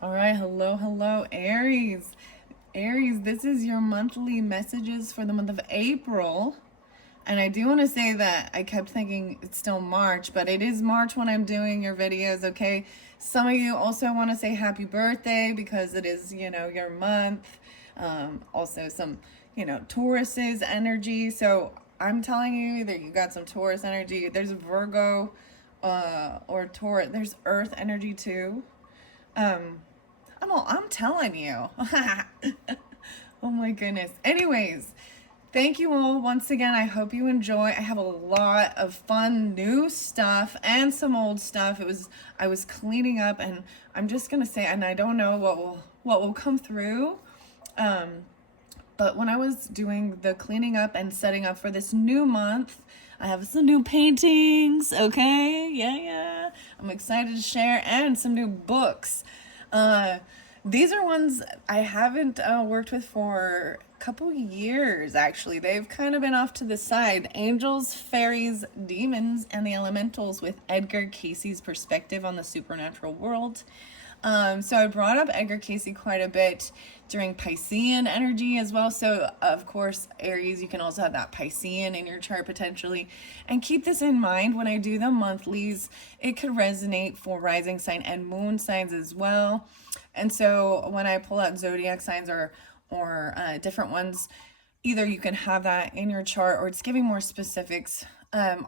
All right, hello, Aries. Aries, this is your monthly messages for the month of April. And I do want to say that I kept thinking it's still March, but it is March when I'm doing your videos, okay? Some of you also want to say happy birthday because it is, your month. Also some, Taurus's energy. So I'm telling you that you got some Taurus energy. There's Virgo or Taurus. There's Earth energy too. Um, I'm telling you. Oh my goodness. Anyways, thank you all once again. I hope you enjoy. I have a lot of fun new stuff and some old stuff. I was cleaning up, and I'm just gonna say, and I don't know what will come through. Um, but when I was doing the cleaning up and setting up for this new month, I have some new paintings, okay? Yeah. I'm excited to share, and some new books. Uh, these are ones I haven't worked with for a couple years, actually. They've kind of been off to the side. Angels, Fairies, Demons, and the Elementals with Edgar Casey's perspective on the supernatural world. So I brought up Edgar Casey quite a bit during Piscean energy as well. So of course, Aries, you can also have that Piscean in your chart potentially. And keep this in mind when I do the monthlies, it could resonate for rising sign and moon signs as well. And so when I pull out zodiac signs or different ones, either you can have that in your chart or it's giving more specifics.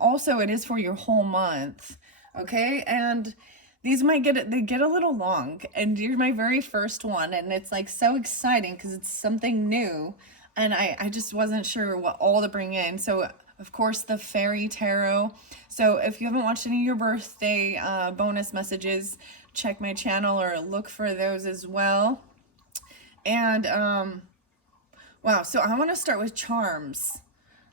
Also, it is for your whole month, okay? And these might get a little long, and you're my very first one, and it's like so exciting because it's something new, and I just wasn't sure what all to bring in. So of course the fairy tarot. So if you haven't watched any of your birthday bonus messages, check my channel or look for those as well. And wow, so I want to start with charms.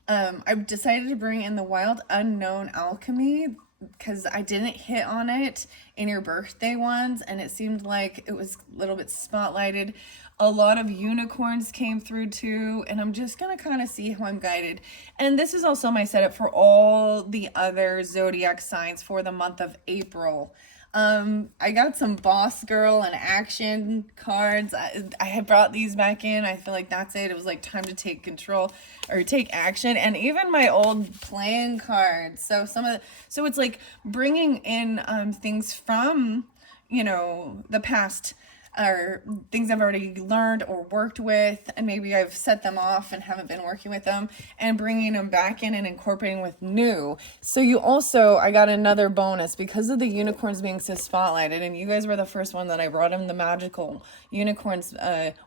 I've decided to bring in the Wild Unknown Alchemy because I didn't hit on it in your birthday ones, and it seemed like it was a little bit spotlighted. A lot of unicorns came through too, and I'm just gonna kind of see how I'm guided. And this is also my setup for all the other zodiac signs for the month of April. I got some boss girl and action cards. I had brought these back in. I feel like that's it. It was like time to take control or take action. And even my old playing cards. So it's like bringing in things from, the past, or things I've already learned or worked with, and maybe I've set them off and haven't been working with them, and bringing them back in and incorporating with new. So I got another bonus because of the unicorns being so spotlighted, and you guys were the first one that I brought in the Magical Unicorns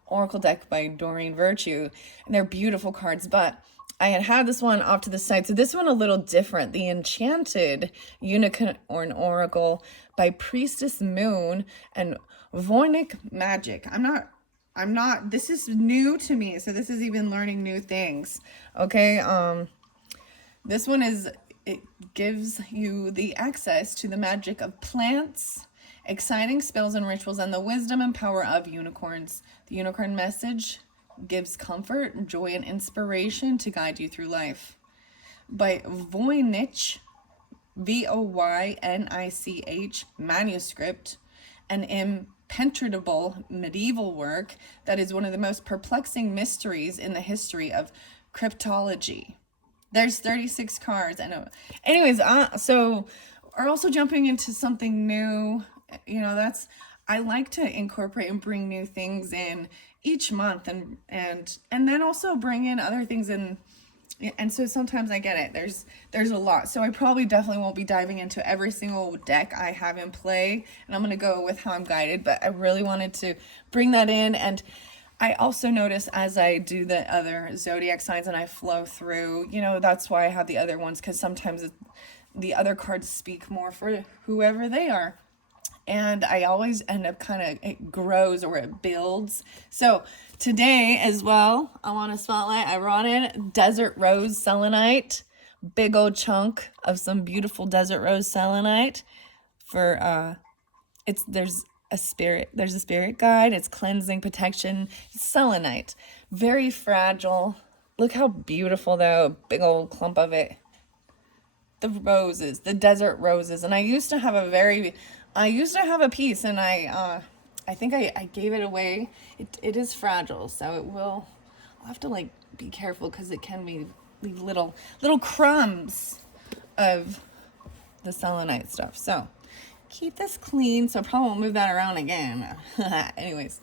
Oracle deck by Doreen Virtue, and they're beautiful cards, but I had this one off to the side. So this one a little different. The Enchanted Unicorn Oracle by Priestess Moon and Voynich Magic. This is new to me. So this is even learning new things. Okay. This one it gives you the access to the magic of plants, exciting spells and rituals, and the wisdom and power of unicorns. The unicorn message gives comfort, joy, and inspiration to guide you through life. By Voynich, Voynich manuscript, an impenetrable medieval work that is one of the most perplexing mysteries in the history of cryptology. There's 36 cards. I know. Anyways, so we're also jumping into something new. I like to incorporate and bring new things in each month, and then also bring in other things in. And so sometimes I get it. There's a lot. So I probably definitely won't be diving into every single deck I have in play, and I'm going to go with how I'm guided, but I really wanted to bring that in. And I also notice as I do the other zodiac signs and I flow through, that's why I have the other ones, because sometimes the other cards speak more for whoever they are. And I always end up it grows or it builds. So today as well, I want to spotlight, I brought in Desert Rose Selenite, big old chunk of some beautiful Desert Rose Selenite for, there's a spirit guide. It's cleansing, protection, selenite, very fragile. Look how beautiful though, big old clump of it. The roses, the desert roses. And I used to have a piece, and I I think I gave it away. It is fragile, so it will, I'll have to like be careful because it can be leave little crumbs of the selenite stuff. So keep this clean, so I probably won't move that around again. Anyways.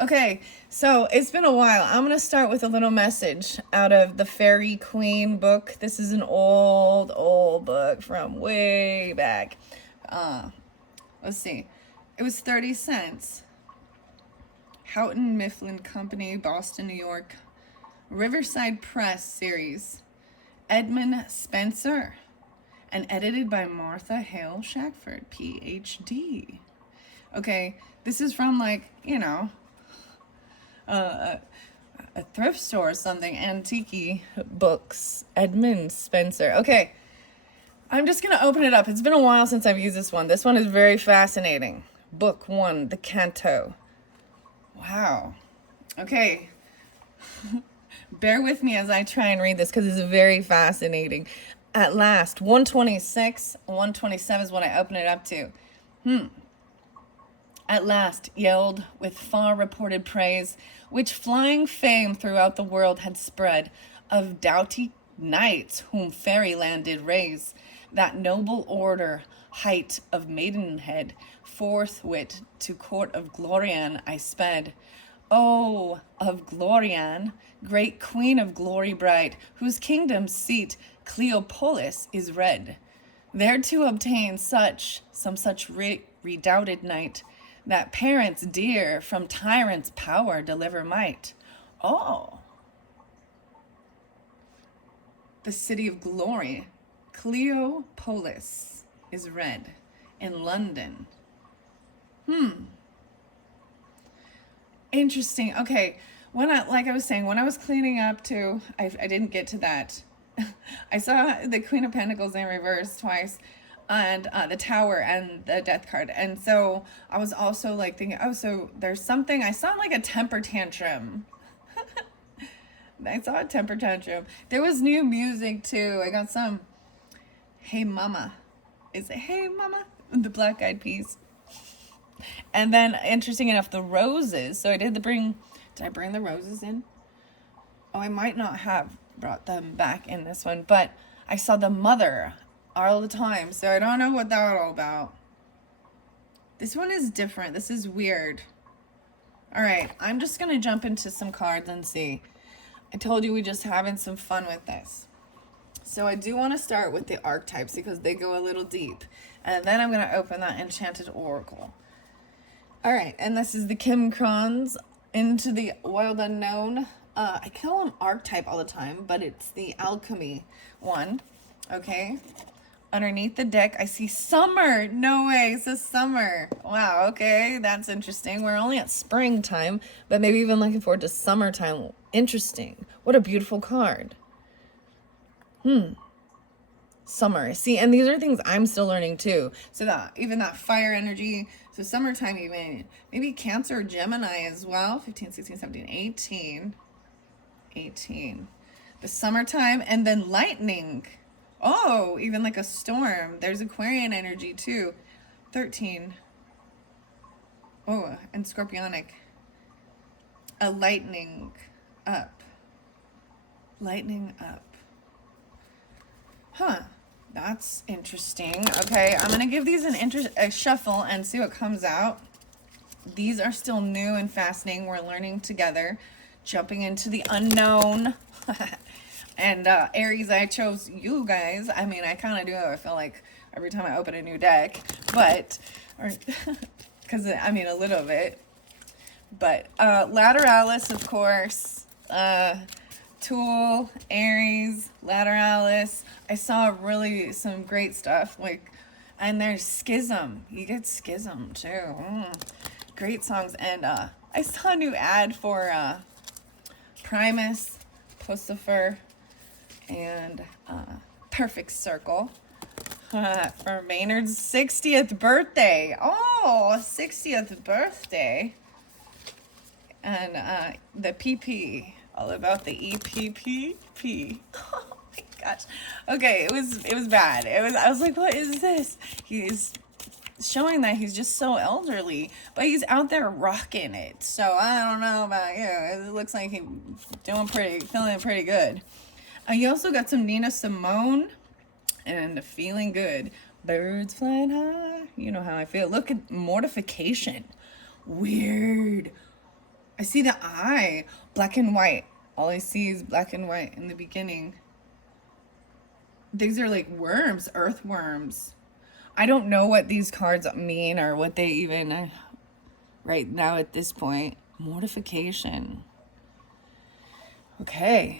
Okay, so it's been a while. I'm going to start with a little message out of the Fairy Queen book. This is an old book from way back. Let's see. It was 30 cents. Houghton Mifflin Company, Boston, New York. Riverside Press series. Edmund Spencer. And edited by Martha Hale Shackford, PhD. Okay, this is from like, you know, a thrift store or something, Antique Books, Edmund Spencer. Okay, I'm just gonna open it up. It's been a while since I've used this one. This one is very fascinating. Book 1, The Canto. Wow. Okay. Bear with me as I try and read this because it's very fascinating. At last, 126, 127 is what I open it up to. At last, yelled with far reported praise, which flying fame throughout the world had spread, of doughty knights whom fairyland did raise, that noble order, height of maidenhead, forthwith to court of Glorian I sped. Oh, of Glorian, great queen of glory bright, whose kingdom's seat Cleopolis is read, there to obtain some such redoubted knight, that parents dear from tyrants' power deliver might. Oh, the city of glory, Cleopolis, is read in London. Interesting. Okay, like I was saying, when I was cleaning up too, I didn't get to that. I saw the Queen of Pentacles in reverse twice, and the Tower and the Death card, and so I was also like thinking, oh, so there's something. I saw like a temper tantrum. I saw a temper tantrum. There was new music too. I got some Hey Mama. Is it Hey Mama? The Black Eyed Peas. And then, interesting enough, the roses. So did I bring the roses in? Oh, I might not have brought them back in this one, but I saw the Mother all the time, so I don't know what that all about. This one is different. This is weird. All right, I'm just gonna jump into some cards and see. I told you we're just having some fun with this. So I do want to start with the archetypes because they go a little deep, and then I'm gonna open that Enchanted Oracle. All right, and this is the Kim Kron's Into the Wild Unknown. I call them archetype all the time, but it's the Alchemy one. Okay. Underneath the deck, I see summer. No way, it says summer. Wow, okay, that's interesting. We're only at springtime, but maybe even looking forward to summertime. Interesting. What a beautiful card. Summer. See, and these are things I'm still learning too. So that even that fire energy. So summertime even. Maybe Cancer or Gemini as well. 15, 16, 17, 18. 18. The summertime, and then lightning. Oh, even like a storm. There's Aquarian energy too. 13. Oh, and Scorpionic. A lightning up. Lightning up. Huh. That's interesting. Okay, I'm going to give these a shuffle and see what comes out. These are still new and fascinating. We're learning together. Jumping into the unknown. And Aries, I chose you guys. I mean, I kind of do. I feel like every time I open a new deck. But, because, I mean, a little bit. But Lateralis, of course. Tool, Aries, Lateralis. I saw really some great stuff. Like, and there's Schism. You get Schism, too. Great songs. And I saw a new ad for Primus, Pucifer, and Perfect Circle for Maynard's 60th birthday. Oh, 60th birthday. And the PP, all about the EPPP. Oh my gosh. Okay, it was bad. I was like, what is this? He's showing that he's just so elderly, but he's out there rocking it. So I don't know about you. It looks like he's feeling pretty good. You also got some Nina Simone and Feeling Good. Birds flying high. You know how I feel. Look at Mortification. Weird. I see the eye. Black and white. All I see is black and white in the beginning. These are like worms, earthworms. I don't know what these cards mean or what they even right now at this point. Mortification. Okay.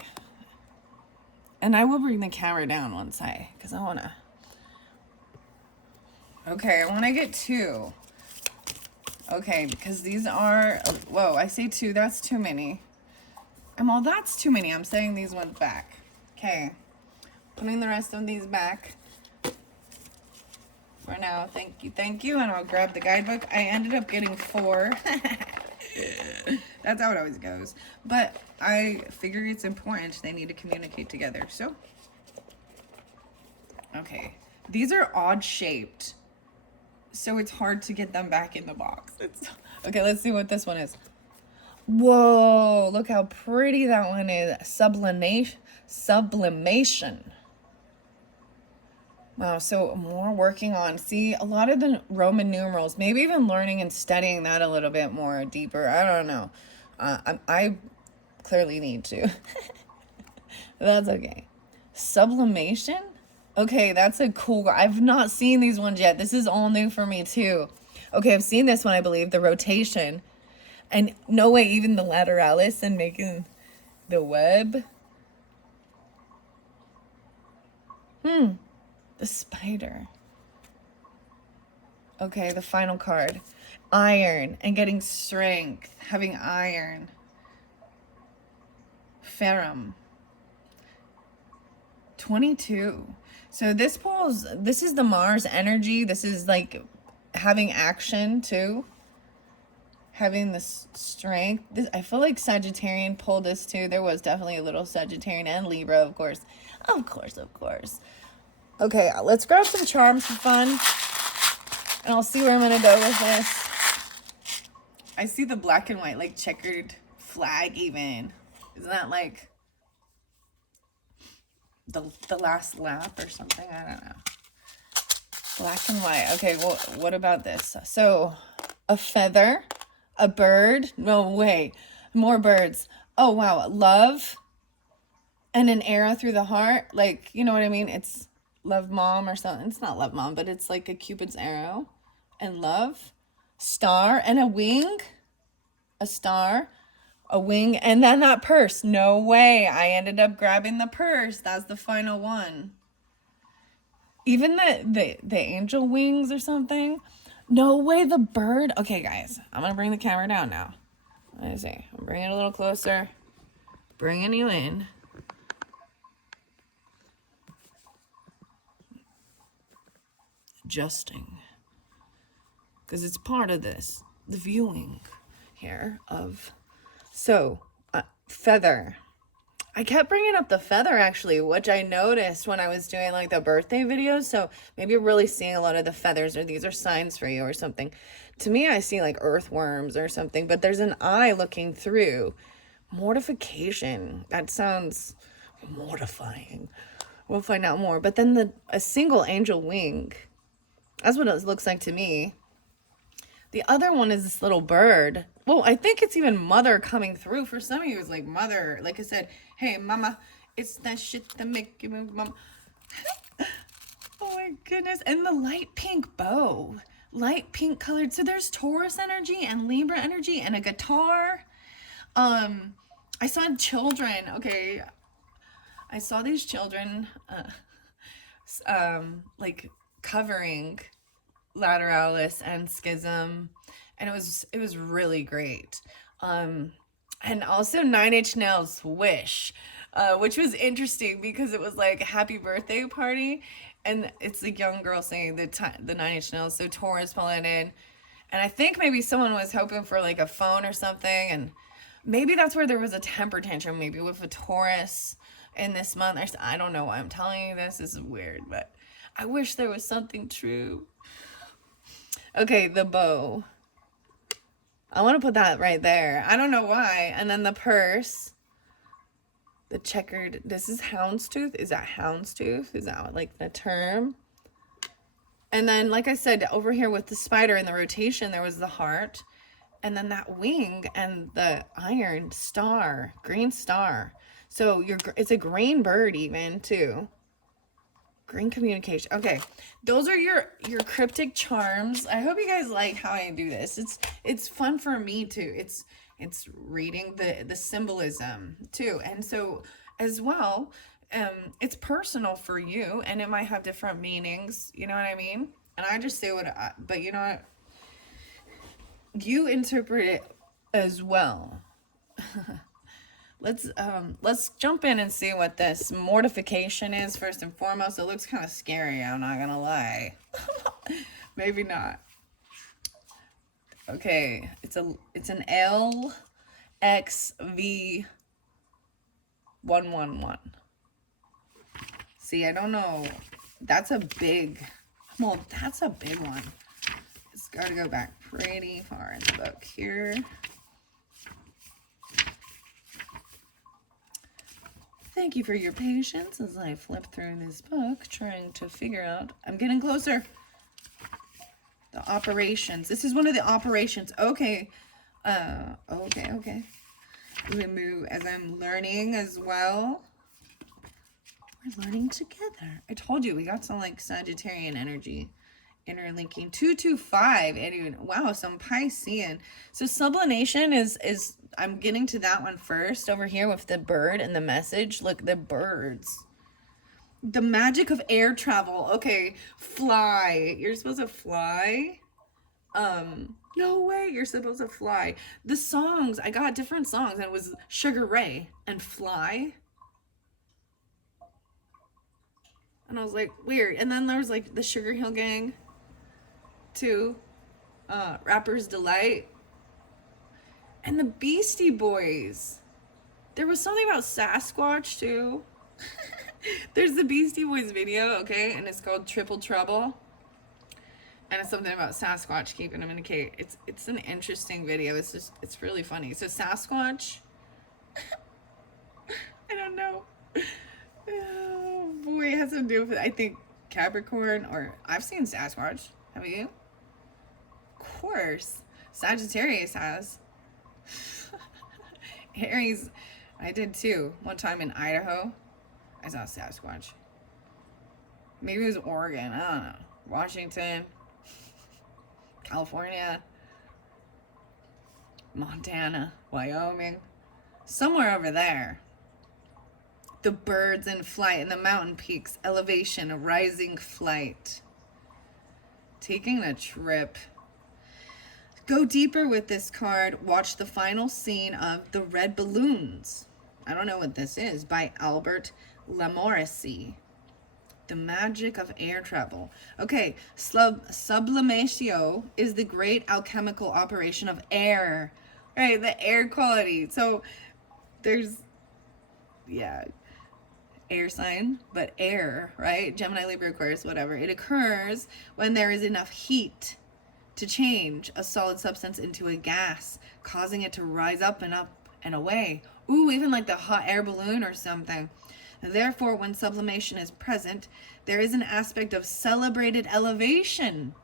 And I will bring the camera down once because I want to. Okay, I want to get 2. Okay, because these are, whoa, I say 2, that's too many. Well, that's too many. I'm setting these ones back. Okay, putting the rest of these back for now. Thank you, and I'll grab the guidebook. I ended up getting 4. That's how it always goes. But I figure it's important. They need to communicate together, so. Okay, these are odd shaped, so it's hard to get them back in the box. Okay, let's see what this one is. Whoa, look how pretty that one is. Sublimation. Wow, so more working on, see, a lot of the Roman numerals, maybe even learning and studying that a little bit more deeper. I don't know. I clearly need to. That's okay. Sublimation? Okay, that's a cool, I've not seen these ones yet. This is all new for me too. Okay, I've seen this one, I believe, the rotation. And no way, even the lateralis and making the web. The spider. Okay, the final card. Iron and getting strength, having iron. Ferrum. 22. So this is the Mars energy. This is like having action too. Having this strength. I feel like Sagittarian pulled this too. There was definitely a little Sagittarian and Libra, of course. Of course. Okay, let's grab some charms for fun. And I'll see where I'm going to go with this. I see the black and white, like checkered flag even. Isn't that like the last lap or something? I don't know. Black and white. Okay, well, what about this? So, a feather, a bird. No way. More birds. Oh, wow. Love and an arrow through the heart. Like, you know what I mean? It's love mom or something. It's not love mom, but it's like a Cupid's arrow. And love. Star and a wing. A star. A wing. And then that purse. No way. I ended up grabbing the purse. That's the final one. Even the angel wings or something. No way, the bird. Okay, guys, I'm going to bring the camera down now. Let me see. I'm bringing it a little closer. Bringing you in. Adjusting. Because it's part of this. The viewing here of... So, feather. I kept bringing up the feather, actually, which I noticed when I was doing, like, the birthday videos. So, maybe you're really seeing a lot of the feathers, or these are signs for you or something. To me, I see, like, earthworms or something. But there's an eye looking through. Mortification. That sounds mortifying. We'll find out more. But then a single angel wing. That's what it looks like to me. The other one is this little bird. Well, I think it's even mother coming through. For some of you, it's like mother. Like I said, hey, mama, it's that shit that make you move, mama. Oh, my goodness. And the light pink bow. Light pink colored. So there's Taurus energy and Libra energy and a guitar. I saw children. Okay. I saw these children, like covering lateralis and schism, and it was really great. And also 9 Inch Nails Wish, which was interesting because it was like happy birthday party, and it's a young girl saying the 9 Inch Nails, so Taurus pulling in, and I think maybe someone was hoping for like a phone or something, and maybe that's where there was a temper tantrum, maybe with a Taurus in this month. I don't know why I'm telling you this. This is weird, but I wish there was something true. Okay, the bow. I want to put that right there. I don't know why. And then the purse. The checkered. This is houndstooth. Is that houndstooth? Is that like the term? And then, like I said, over here with the spider in the rotation, there was the heart. And then that wing and the iron star, green star. So it's a green bird even too. Green communication. Okay, those are your cryptic charms. I hope you guys like how I do this. It's fun for me too. It's reading the symbolism too, and so as well, it's personal for you, and it might have different meanings. You know what I mean? And I just say but you know what? You interpret it as well. Let's jump in and see what this mortification is first and foremost. It looks kind of scary, I'm not gonna lie. Maybe not. Okay, it's an LXV111. See, I don't know. That's a big one. It's gotta go back pretty far in the book here. Thank you for your patience as I flip through this book, trying to figure out. I'm getting closer. The operations. This is one of the operations. Okay. Okay. We move as I'm learning as well. We're learning together. I told you we got some like Sagittarian energy. Interlinking 225 and wow, some Piscean. So sublimation is I'm getting to that one first over here with the bird and the message. Look, the birds. The magic of air travel. Okay, fly. You're supposed to fly. No way, you're supposed to fly. The songs, I got different songs, and it was Sugar Ray and Fly. And I was like, weird. And then there was like the Sugar Hill Gang too. Rapper's Delight. And the Beastie Boys. There was something about Sasquatch too. There's the Beastie Boys video, okay? And it's called Triple Trouble. And it's something about Sasquatch keeping him in a cage. It's an interesting video. It's really funny. So Sasquatch. I don't know. Oh boy, it has something to do with, I think, Capricorn, or I've seen Sasquatch. Have you? Of course. Sagittarius has. Aries, I did too. One time in Idaho, I saw Sasquatch. Maybe it was Oregon. I don't know. Washington, California, Montana, Wyoming. Somewhere over there. The birds in flight in the mountain peaks. Elevation, a rising flight. Taking a trip. Go deeper with this card. Watch the final scene of The Red Balloons. I don't know what this is. By Albert Lamorisse. The magic of air travel. Okay, sublimatio is the great alchemical operation of air. Right, the air quality. So there's, yeah, air sign, but air, right? Gemini, Libra, Aquarius, whatever. It occurs when there is enough heat to change a solid substance into a gas, causing it to rise up and away. Ooh, even like the hot air balloon or something. Therefore, when sublimation is present, there is an aspect of celebrated elevation,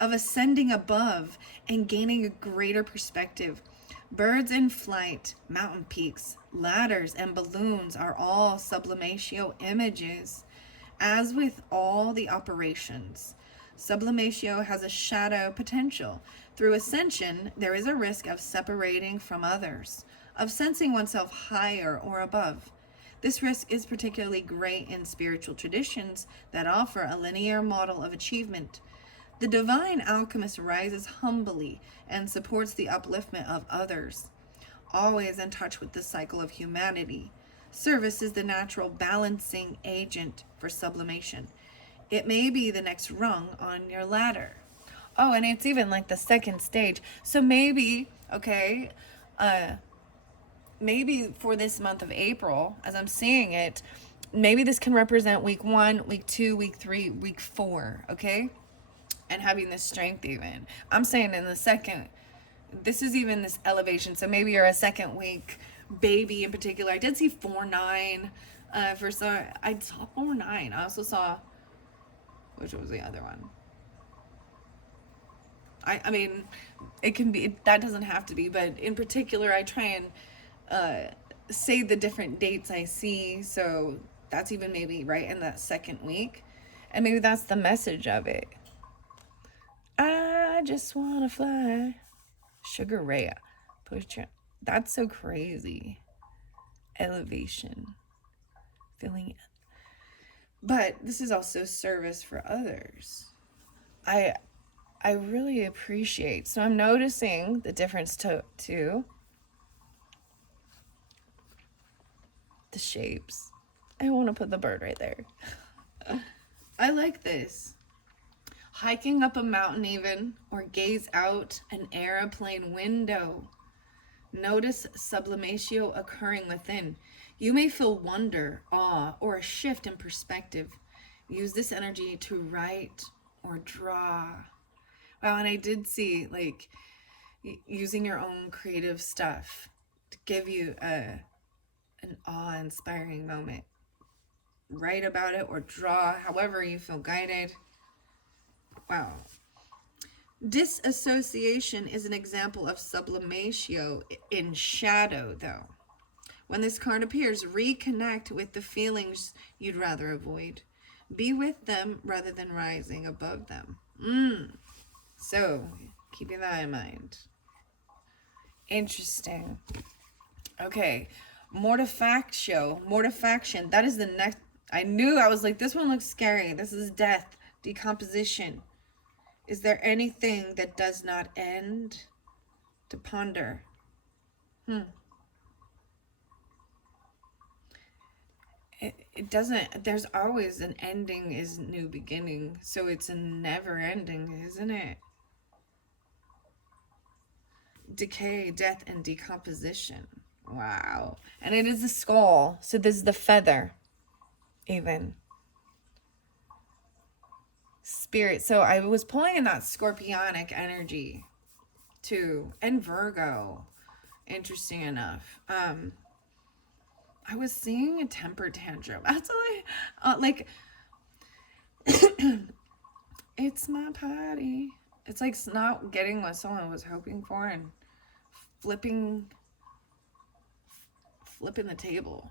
of ascending above and gaining a greater perspective. Birds in flight, mountain peaks, ladders, and balloons are all sublimatio images. As with all the operations, sublimatio has a shadow potential. Through ascension, there is a risk of separating from others, of sensing oneself higher or above. This risk is particularly great in spiritual traditions that offer a linear model of achievement. The divine alchemist rises humbly and supports the upliftment of others, always in touch with the cycle of humanity. Service is the natural balancing agent for sublimation. It may be the next rung on your ladder. Oh, and it's even like the second stage. So maybe, okay, maybe for this month of April, as I'm seeing it, maybe this can represent week 1, week 2, week 3, week 4, okay? and having the strength even. I'm saying in the second, this is even this elevation. So maybe you're a second week baby in particular. I did see 4-9. For some, I saw 4-9. I also saw, which was the other one? I mean, it can be, that doesn't have to be, but in particular, I try and say the different dates I see. So that's even maybe right in that second week. And maybe that's the message of it. I just want to fly. Sugar Ray. That's so crazy. Elevation. Feeling it. But this is also service for others. I really appreciate. So I'm noticing the difference to the shapes. I want to put the bird right there. I like this. Hiking up a mountain even, or gaze out an airplane window. Notice sublimatio occurring within. You may feel wonder, awe, or a shift in perspective. Use this energy to write or draw. Wow, and I did see, like, using your own creative stuff to give you an awe-inspiring moment. Write about it or draw, however you feel guided. Wow. Disassociation is an example of sublimatio in shadow, though. When this card appears, reconnect with the feelings you'd rather avoid. Be with them rather than rising above them. So, keeping that in mind. Interesting. Okay. Mortifaction. That is the next. I knew, I was like, this one looks scary. This is death, decomposition. Is there anything that does not end? To ponder. It doesn't, there's always an ending is new beginning. So it's a never ending, isn't it? Decay, death, and decomposition. Wow. And it is a skull. So this is the feather, even. Spirit. So I was pulling in that scorpionic energy too. And Virgo. Interesting enough. I was seeing a temper tantrum. That's all like, it's my party. It's like not getting what someone was hoping for and flipping the table.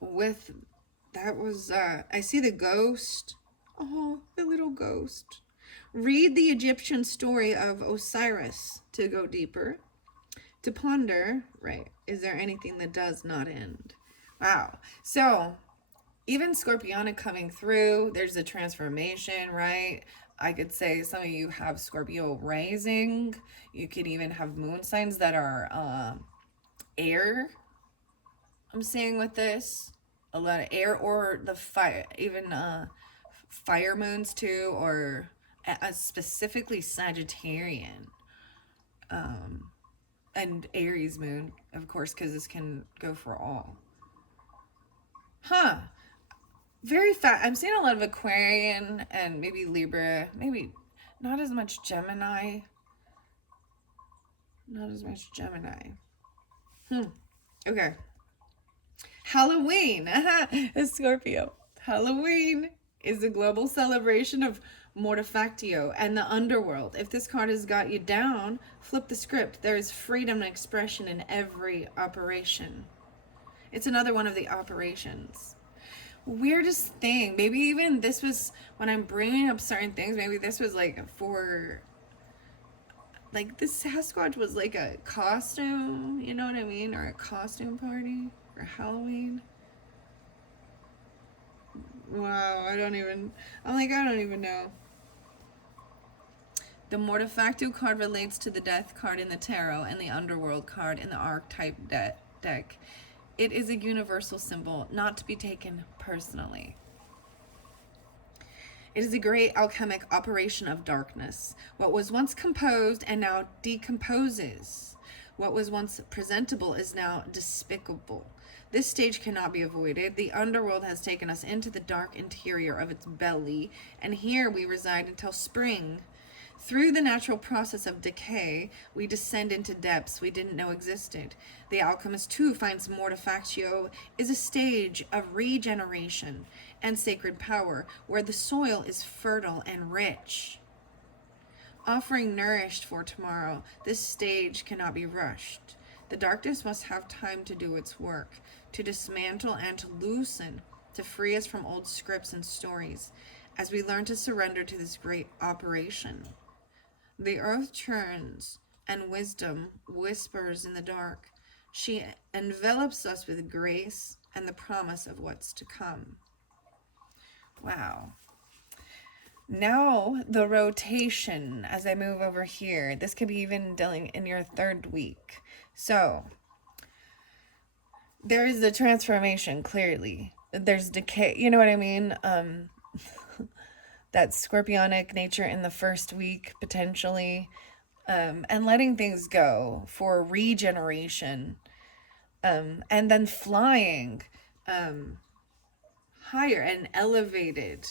With, that was, I see the ghost. Oh, the little ghost. Read the Egyptian story of Osiris to go deeper. To ponder, right, is there anything that does not end? Wow. So, even Scorpionic coming through, there's a transformation, right? I could say some of you have Scorpio rising. You could even have moon signs that are air. I'm seeing with this. A lot of air, or the fire, even fire moons too, or specifically Sagittarian. And Aries moon, of course, because this can go for all. Very fast. I'm seeing a lot of Aquarian and maybe Libra. Maybe not as much Gemini. Okay. Halloween. Scorpio. Halloween is a global celebration of mortifactio and the underworld. If this card has got you down, flip the script. There is freedom and expression in every operation. It's another one of the operations. Weirdest thing. Maybe even this was, when I'm bringing up certain things, maybe this was like for, like this Sasquatch was like a costume, you know what I mean? Or a costume party for Halloween. Wow, I don't even know. The Mortifacto card relates to the Death card in the Tarot and the Underworld card in the Archetype deck. It is a universal symbol, not to be taken personally. It is a great alchemic operation of darkness. What was once composed and now decomposes. What was once presentable is now despicable. This stage cannot be avoided. The underworld has taken us into the dark interior of its belly, and here we reside until spring. Through the natural process of decay, we descend into depths we didn't know existed. The alchemist, too, finds mortificatio is a stage of regeneration and sacred power, where the soil is fertile and rich. Offering nourished for tomorrow, this stage cannot be rushed. The darkness must have time to do its work, to dismantle and to loosen, to free us from old scripts and stories, as we learn to surrender to this great operation. The earth churns, and wisdom whispers in the dark. She envelops us with grace and the promise of what's to come. Wow. Now the rotation as I move over here. This could be even dealing in your third week. So there is the transformation, clearly. There's decay, you know what I mean? That scorpionic nature in the first week, potentially. And letting things go for regeneration. And then flying higher and elevated.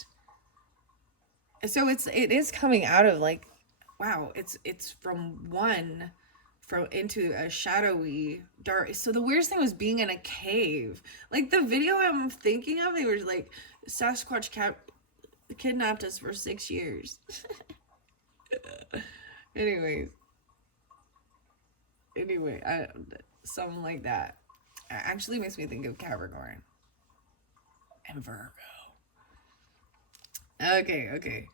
So it is coming out of like, wow, it's from one from into a shadowy dark. So the weirdest thing was being in a cave. Like the video I'm thinking of, they were like, Sasquatch kidnapped us for 6 years. Anyways, something like that. It actually makes me think of Capricorn and Virgo. Okay.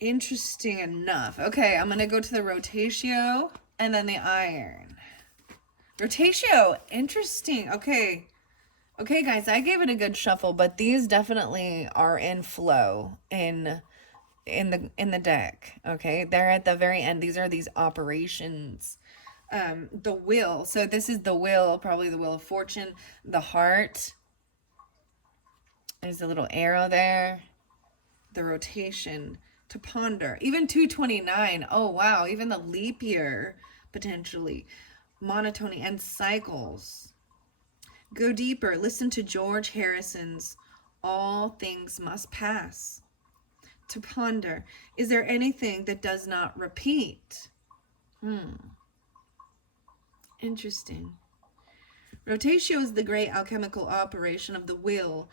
Interesting enough. Okay, I'm gonna go to the rotatio and then the iron. Rotatio, interesting. Okay, guys, I gave it a good shuffle, but these definitely are in flow in the deck. Okay, they're at the very end. These are these operations. The wheel. So this is the wheel, probably the wheel of fortune. The heart. There's a little arrow there. The rotation. To ponder. Even 229. Oh, wow. Even the leap year, potentially. Monotony and cycles. Go deeper. Listen to George Harrison's All Things Must Pass. To ponder. Is there anything that does not repeat? Interesting. Rotatio is the great alchemical operation of the will.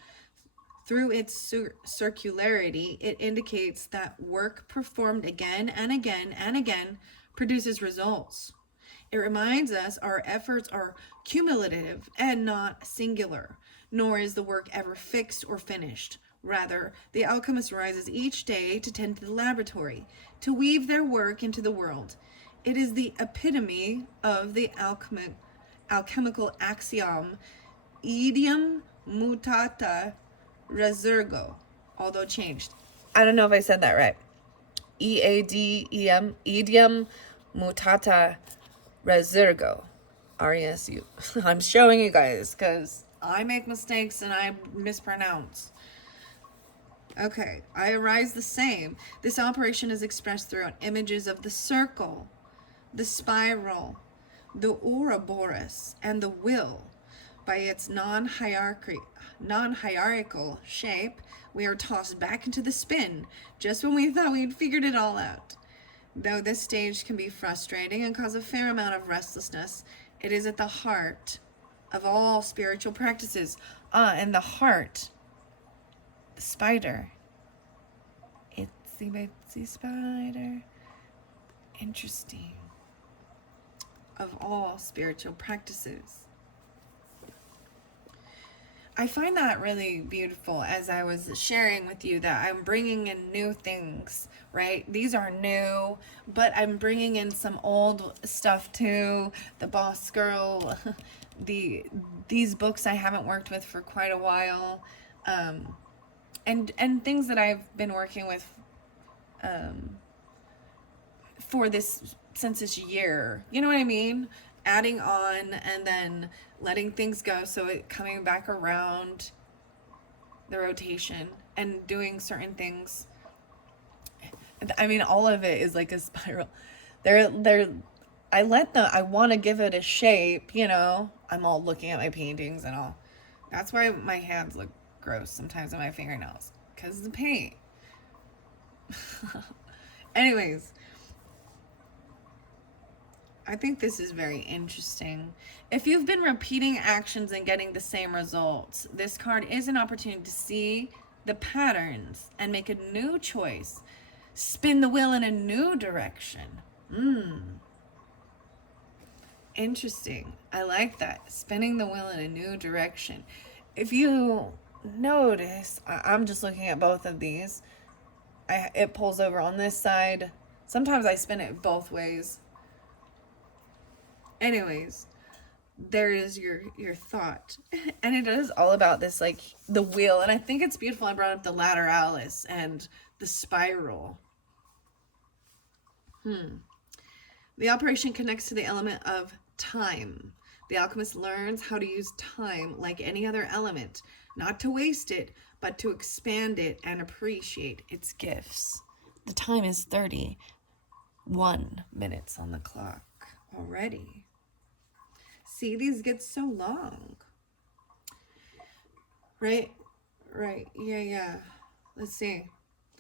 Through its circularity, it indicates that work performed again and again and again produces results. It reminds us our efforts are cumulative and not singular, nor is the work ever fixed or finished. Rather, the alchemist rises each day to tend to the laboratory, to weave their work into the world. It is the epitome of the alchemical axiom, idiom mutata resurgo, although changed. I don't know if I said that right. EADEM, idiom mutata resurgo. RESU. I'm showing you guys because I make mistakes and I mispronounce. Okay, I arise the same. This operation is expressed through images of the circle, the spiral, the Ouroboros, and the will. By its non-hierarchical shape, we are tossed back into the spin, just when we thought we'd figured it all out. Though this stage can be frustrating and cause a fair amount of restlessness, it is at the heart of all spiritual practices. And the heart, the spider. Itsy bitsy spider. Interesting. Of all spiritual practices. I find that really beautiful as I was sharing with you that I'm bringing in new things, right? These are new, but I'm bringing in some old stuff too. The Boss Girl, these books I haven't worked with for quite a while, and things that I've been working with for this since this year. You know what I mean? Adding on and then letting things go, so it coming back around the rotation and doing certain things. I mean, all of it is like a spiral. They're I want to give it a shape, you know. I'm all looking at my paintings and all. That's why my hands look gross sometimes on my fingernails, because of the paint. Anyways, I think this is very interesting. If you've been repeating actions and getting the same results, this card is an opportunity to see the patterns and make a new choice. Spin the wheel in a new direction. Interesting. I like that. Spinning the wheel in a new direction. If you notice, I'm just looking at both of these. It pulls over on this side. Sometimes I spin it both ways. Anyways, there is your thought. And it is all about this, like, the wheel. And I think it's beautiful. I brought up the lateralis and the spiral. The operation connects to the element of time. The alchemist learns how to use time like any other element, not to waste it, but to expand it and appreciate its gifts. The time is 31 minutes on the clock already. See, these get so long. Right? Yeah. Let's see.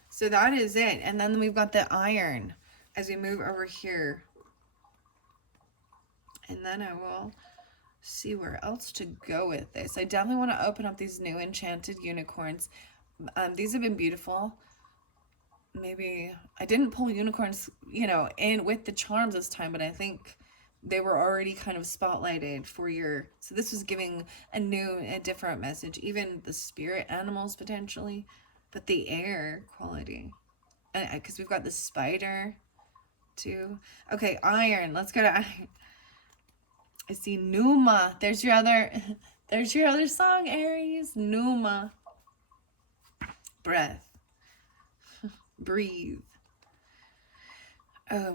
So that is it. And then we've got the iron as we move over here. And then I will see where else to go with this. I definitely want to open up these new enchanted unicorns. These have been beautiful. Maybe I didn't pull unicorns, in with the charms this time, but I think they were already kind of spotlighted for so this was giving a different message. Even the spirit animals potentially, but the air quality. And because we've got the spider too. Okay, iron. Let's go to iron. I see Numa. There's your other song, Aries. Numa. Breath. Breathe.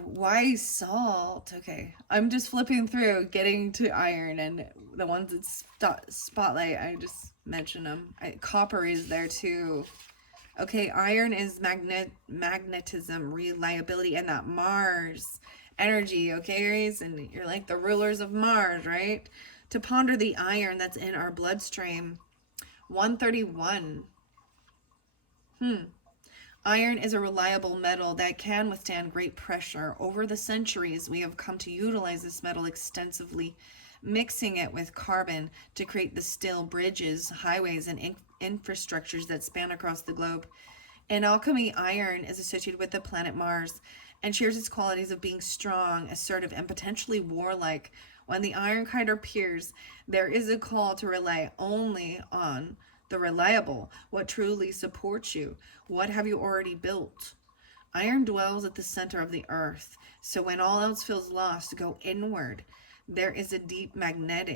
Why salt? Okay. I'm just flipping through, getting to iron, and the ones that spotlight, I just mentioned them. Copper is there too. Okay, iron is magnetism, reliability, and that Mars energy, okay, Aries? And you're like the rulers of Mars, right? To ponder the iron that's in our bloodstream. 131. Iron is a reliable metal that can withstand great pressure. Over the centuries, we have come to utilize this metal extensively, mixing it with carbon to create the steel bridges, highways, and infrastructures that span across the globe. In alchemy, iron is associated with the planet Mars and shares its qualities of being strong, assertive, and potentially warlike. When the iron kind appears, there is a call to rely only on the reliable, what truly supports you. What have you already built? Iron dwells at the center of the earth, so when all else feels lost, go inward. There is a deep magnet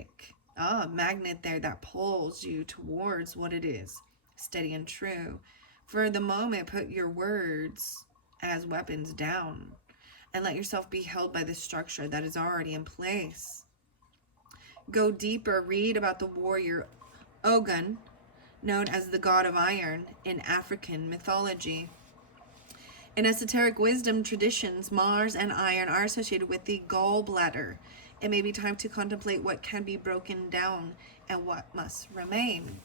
there that pulls you towards what it is, steady and true. For the moment, put your words as weapons down and let yourself be held by the structure that is already in place. Go deeper, read about the warrior Ogun, known as the god of iron in African mythology. In esoteric wisdom traditions, Mars and iron are associated with the gallbladder. It may be time to contemplate what can be broken down and what must remain.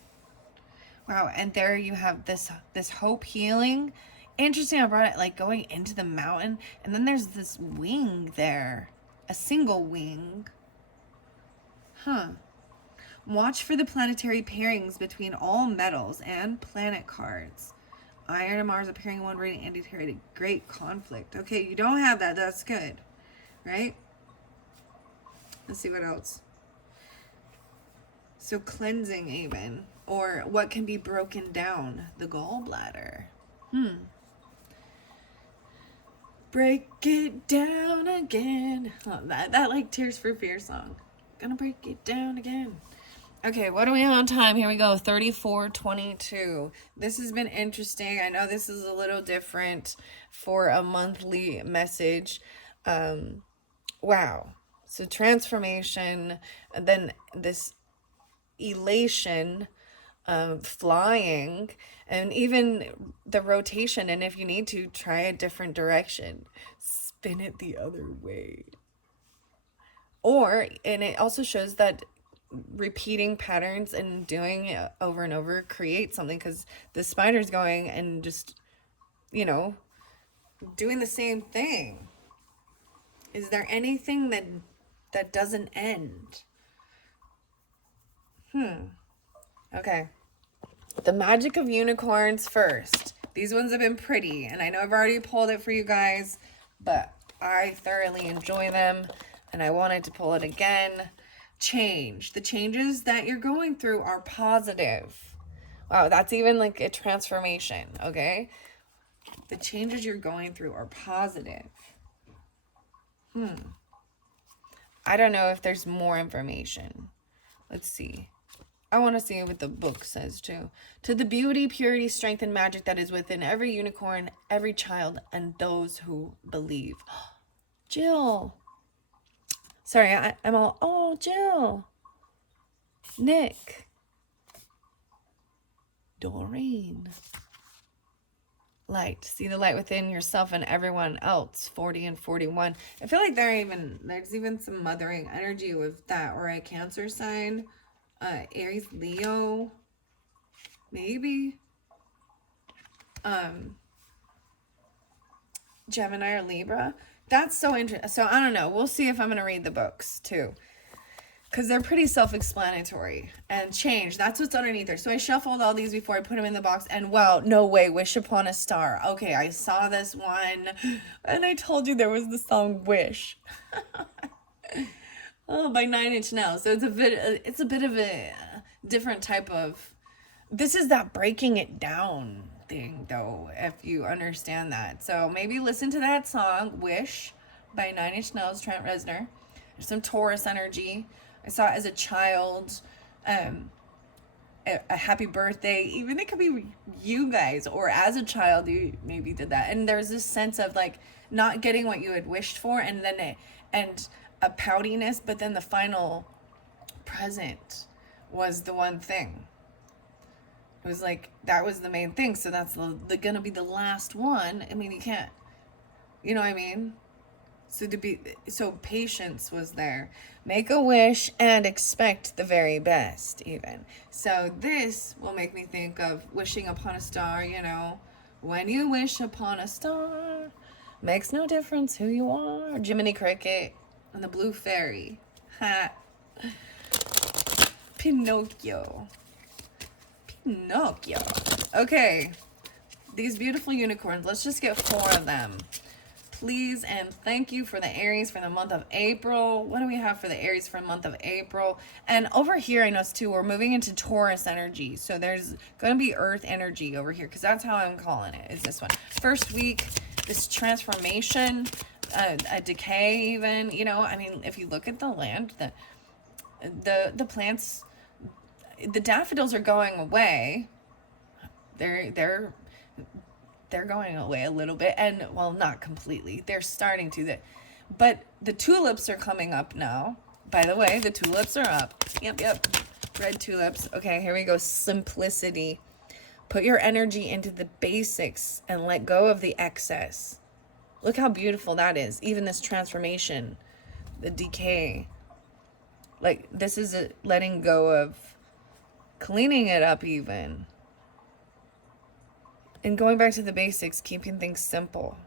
Wow, and there you have this hope healing. Interesting, I brought it like going into the mountain, and then there's this wing there. A single wing. Watch for the planetary pairings between all metals and planet cards. Iron and Mars appearing in one reading indicated great conflict. Okay, you don't have that. That's good. Right? Let's see what else. So cleansing even. Or what can be broken down? The gallbladder. Break it down again. Oh, that like Tears for Fears song. Gonna break it down again. Okay, what do we have on time? Here we go, 34:22. This has been interesting. I know this is a little different for a monthly message. Wow. So transformation, and then this elation, flying, and even the rotation. And if you need to, try a different direction. Spin it the other way. And it also shows that repeating patterns and doing it over and over creates something, because the spider's going and just, you know, doing the same thing. Is there anything that doesn't end? Okay. The magic of unicorns first. These ones have been pretty, and I know I've already pulled it for you guys, but I thoroughly enjoy them, and I wanted to pull it again. Change. The changes that you're going through are positive. Wow, that's even like a transformation, okay? The changes you're going through are positive. I don't know if there's more information. Let's see. I want to see what the book says too. To the beauty, purity, strength, and magic that is within every unicorn, every child, and those who believe. Jill. Sorry, I'm all, oh, Jill. Nick. Doreen. Light. See the light within yourself and everyone else. 40 and 41. I feel like there's even some mothering energy with that, or a Cancer sign. Aries, Leo, maybe. Gemini or Libra. That's so interesting. So I don't know. We'll see if I'm going to read the books too, because they're pretty self-explanatory. And change, that's what's underneath there. So I shuffled all these before I put them in the box, and wow, no way, Wish Upon a Star. Okay, I saw this one, and I told you there was the song Wish. Oh, by 9 Inch Nails. So it's a bit of a different type of, this is that breaking it down thing though, if you understand that. So maybe listen to that song, Wish, by 9 Inch Nails, Trent Reznor. There's some Taurus energy. I saw it as a child, a happy birthday. Even it could be you guys, or as a child you maybe did that. And there's this sense of like not getting what you had wished for, and then a poutiness, but then the final present was the one thing. It was like, that was the main thing. So that's the gonna be the last one. I mean, you can't, you know what I mean? So patience was there. Make a wish and expect the very best, even. So this will make me think of wishing upon a star, you know. When you wish upon a star, makes no difference who you are. Jiminy Cricket and the Blue Fairy. Ha. Pinocchio. Okay. These beautiful unicorns. Let's just get 4 of them. Please and thank you for the Aries for the month of April. What do we have for the Aries for the month of April? And over here, I noticed too, we're moving into Taurus energy. So there's going to be Earth energy over here, because that's how I'm calling it, is this one. First week, this transformation, a decay even, you know. I mean, if you look at the land, the plants, the daffodils are going away. They're going away a little bit, and well, not completely. They're starting to. But the tulips are coming up now. By the way, the tulips are up. Yep. Red tulips. Okay, here we go. Simplicity. Put your energy into the basics and let go of the excess. Look how beautiful that is. Even this transformation, the decay. Like, this is a letting go of cleaning it up even. And going back to the basics, keeping things simple.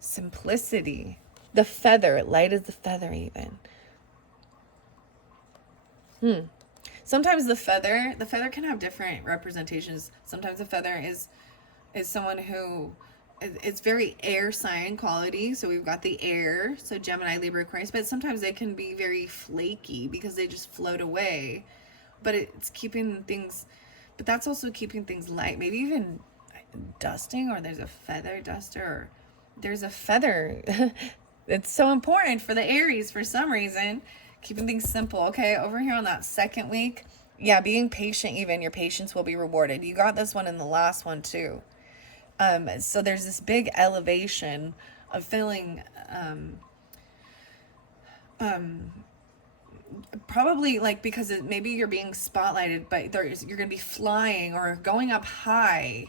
Simplicity. The feather, light as the feather even. Sometimes the feather can have different representations. Sometimes the feather is someone who it's very air sign quality. So we've got the air, so Gemini, Libra, Aquarius, but sometimes they can be very flaky because they just float away. But it's keeping things, but that's also keeping things light. Maybe even dusting, or there's a feather duster, or there's a feather. It's so important for the Aries for some reason. Keeping things simple. Okay, over here on that second week, yeah, being patient even. Your patience will be rewarded. You got this one in the last one too. So there's this big elevation of feeling probably like, because maybe you're being spotlighted, but you're gonna be flying or going up high,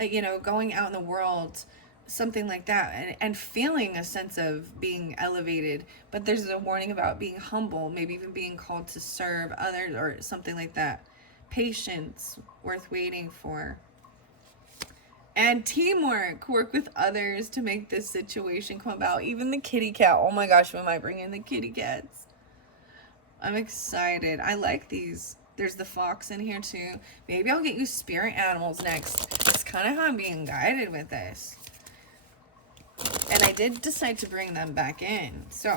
you know, going out in the world, something like that, and feeling a sense of being elevated. But there's a warning about being humble, maybe even being called to serve others or something like that. Patience, worth waiting for. And teamwork, work with others to make this situation come about. Even the kitty cat. Oh my gosh, when I bring in the kitty cats? I'm excited. I like these. There's the fox in here too. Maybe I'll get you spirit animals next. It's kind of how I'm being guided with this. And I did decide to bring them back in. So,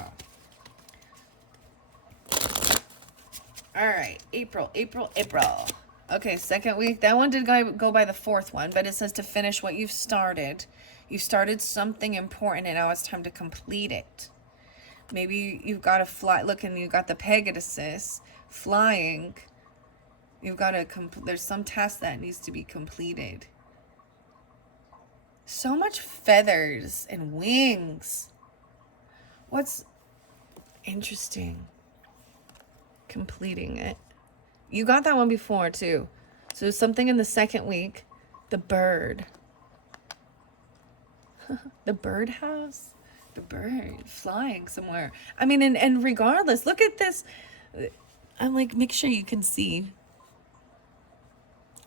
all right, April. Okay, second week. That one did go by the fourth one, but it says to finish what you've started. You started something important, and now it's time to complete it. Maybe you've got to fly. Look, and you've got the Pegasus flying. You've got to there's some task that needs to be completed. So much feathers and wings. What's interesting? Completing it. You got that one before too. So something in the second week. The bird. The birdhouse. The bird flying somewhere. I mean, and regardless, look at this. I'm like, make sure you can see.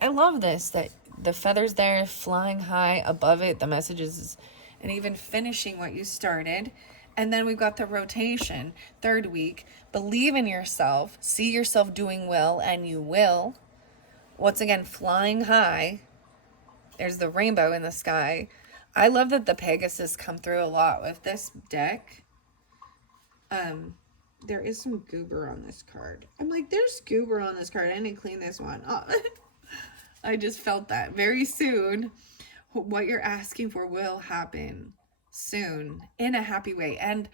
I love this, that the feathers there flying high above it, the messages, and even finishing what you started. And then we've got the rotation, third week. Believe in yourself, see yourself doing well, and you will. Once again, flying high. There's the rainbow in the sky. I love that the Pegasus come through a lot with this deck. There is some goober on this card. I'm like, there's goober on this card. I didn't clean this one. Oh. I just felt that. Very soon, what you're asking for will happen soon in a happy way. And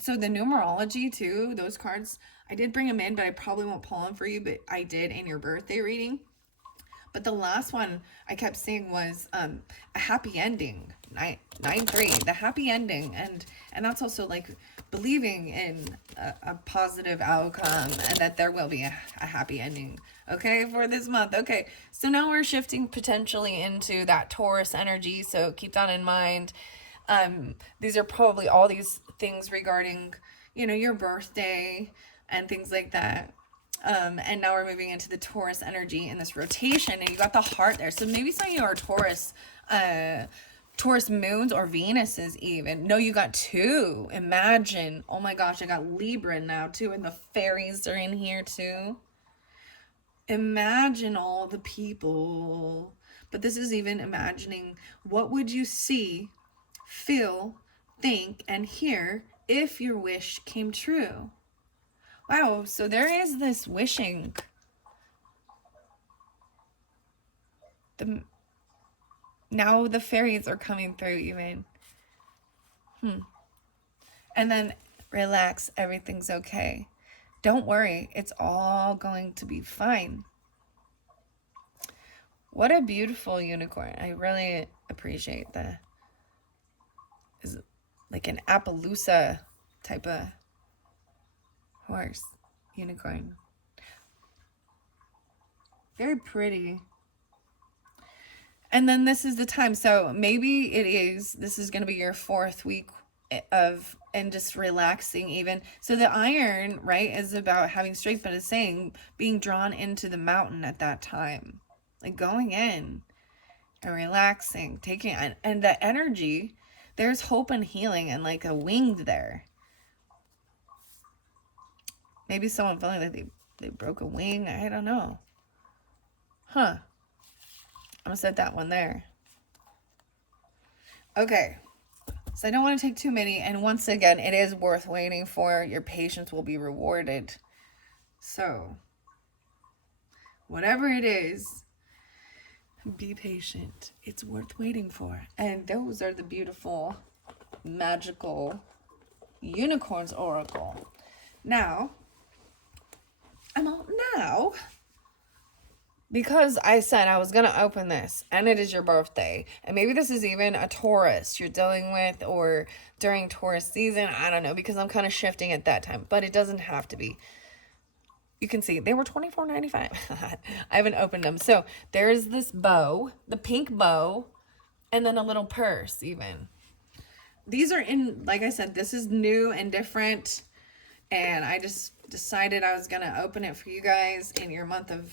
so the numerology too, those cards, I did bring them in, but I probably won't pull them for you, but I did in your birthday reading. But the last one I kept seeing was a happy ending. 9-3, the happy ending. And that's also like believing in a positive outcome and that there will be a happy ending, okay, for this month. Okay, so now we're shifting potentially into that Taurus energy, so keep that in mind. These are probably all these things regarding, you know, your birthday and things like that. And now we're moving into the Taurus energy in this rotation, and you got the heart there. So maybe some of you are Taurus moons or Venuses even. No, you got two. Imagine. Oh my gosh, I got Libra now too, and the fairies are in here too. Imagine all the people. But this is even imagining what would you see, feel, think, and hear if your wish came true. Wow, so there is this wishing. Now the fairies are coming through even. And then relax, everything's okay. Don't worry, it's all going to be fine. What a beautiful unicorn. I really appreciate that. Is like an Appaloosa type of horse, unicorn. Very pretty. And then this is the time. So maybe this is going to be your fourth week of, and just relaxing even. So the iron, right, is about having strength, but it's saying being drawn into the mountain at that time. Like going in and relaxing, taking, and the energy, there's hope and healing and like a winged there. Maybe someone feeling like they broke a wing. I don't know. I'm gonna set that one there. Okay. So I don't want to take too many. And once again, it is worth waiting for. Your patience will be rewarded. So whatever it is, be patient. It's worth waiting for. And those are the beautiful, magical unicorns oracle. Now, I'm out now. Because I said I was going to open this, and it is your birthday, and maybe this is even a Taurus you're dealing with, or during Taurus season, I don't know, because I'm kind of shifting at that time, but it doesn't have to be. You can see, they were $24.95. I haven't opened them. So, there's this bow, the pink bow, And then a little purse even. These are in, like I said, this is new and different. And I just decided I was going to open it for you guys in your month of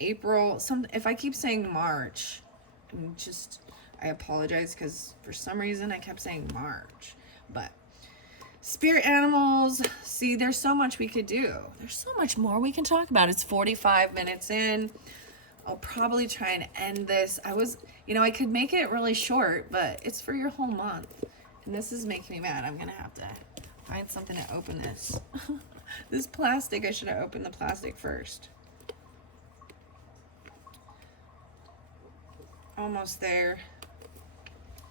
April. If I keep saying March, I apologize because for some reason I kept saying March. But spirit animals, see, there's so much we could do. There's so much more we can talk about. It's 45 minutes in. I'll probably try and end this. I could make it really short, but it's for your whole month. And this is making me mad. I'm going to have to find something to open this. This plastic, I should have opened the plastic first. Almost there.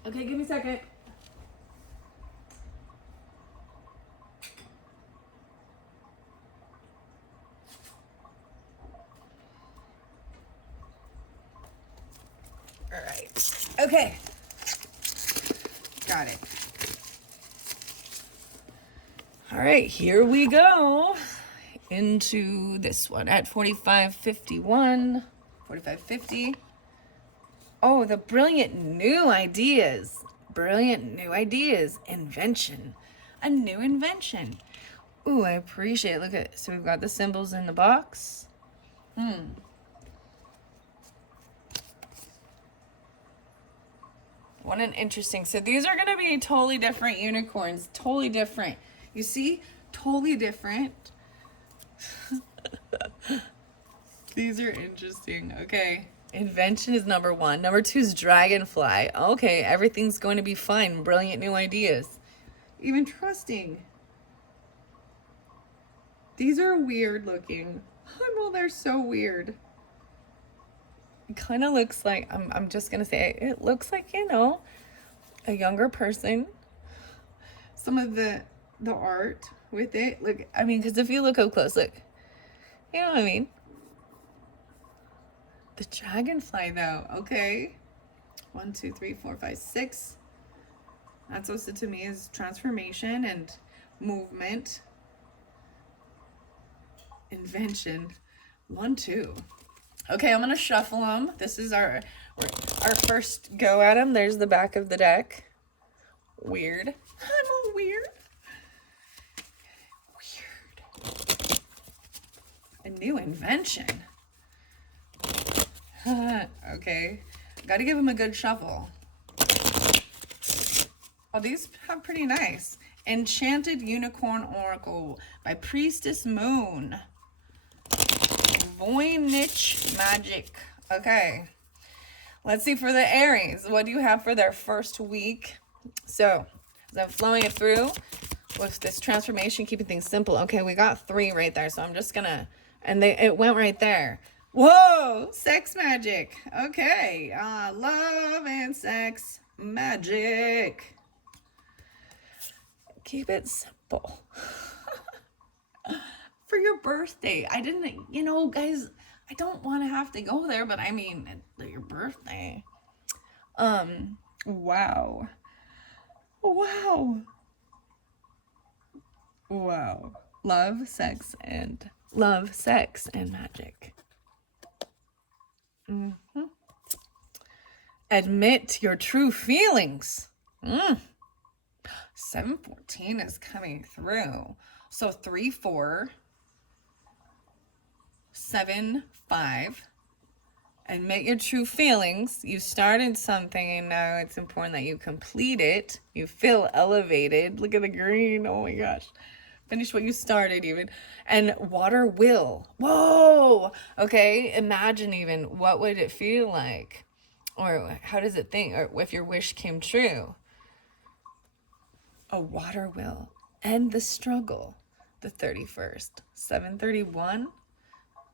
Okay, give me a second. All right. Okay. Got it. All right, here we go into this one at 45:51, 45:50. Oh, the brilliant new ideas. Brilliant new ideas. Invention. A new invention. Ooh, I appreciate it. Look at, so we've got the symbols in the box. What an interesting, so these are going to be totally different unicorns. Totally different. You see? Totally different. These are interesting. Okay. Invention is number 1. Number 2 is dragonfly. Okay, everything's going to be fine. Brilliant new ideas. Even trusting. These are weird looking. Oh, they're so weird. It kind of looks like, I'm just going to say, it looks like, a younger person. Some of the art with it. Look, because if you look up close, look. You know what I mean? The dragonfly, though. Okay. 1, 2, 3, 4, 5, 6. That's listed to me as transformation and movement. Invention. 1, 2. Okay, I'm going to shuffle them. This is our first go at them. There's the back of the deck. Weird. I'm all weird. Weird. A new invention. Okay. Got to give him a good shuffle. Oh, these have pretty nice. Enchanted Unicorn Oracle by Priestess Moon. Voynich Magic. Okay. Let's see for the Aries. What do you have for their first week? So, as I'm flowing it through with this transformation, keeping things simple. Okay, we got 3 right there. So I'm just gonna, and it went right there. Whoa, sex magic. Okay, love and sex magic. Keep it simple. For your birthday. I didn't, guys, I don't want to have to go there, but your birthday. Wow. Wow. Wow. Love, sex, and magic. Admit your true feelings. 714 is coming through. So 3, 4, 7, 5. Admit your true feelings. You started something and now it's important that you complete it. You feel elevated. Look at the green. Oh my gosh. Finish what you started even. And water will. Whoa. Okay. Imagine even what would it feel like? Or how does it think? Or if your wish came true. A water will. End the struggle. The 31st. 731.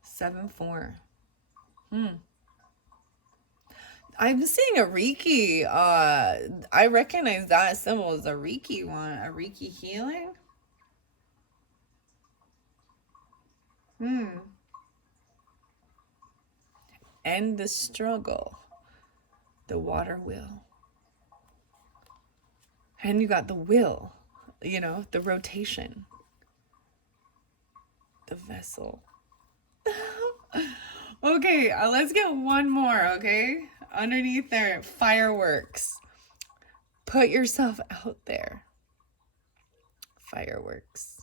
7-4. I'm seeing a Reiki. I recognize that symbol as a Reiki one. A Reiki healing. End the struggle. The water will. And you got the will. The rotation. The vessel. Okay, let's get one more, okay? underneath there, fireworks. Put yourself out there. Fireworks.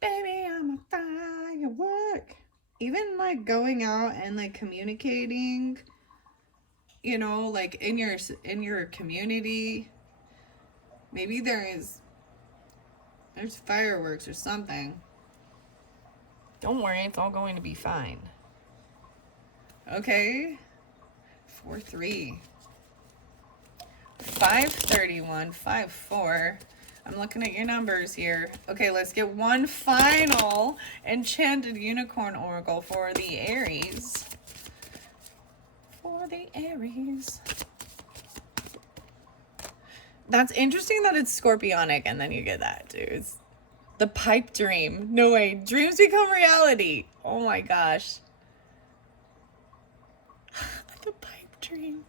Baby, I'm a firework. Even like going out and like communicating, you know, like in your community, maybe there's fireworks or something. Don't worry, it's all going to be fine. Okay. 4-3. 531, 5-4. I'm looking at your numbers here. Okay, let's get one final enchanted unicorn oracle for the Aries. For the Aries. That's interesting that it's scorpionic and then you get that, dudes. The pipe dream. No way. Dreams become reality. Oh my gosh. The pipe dream.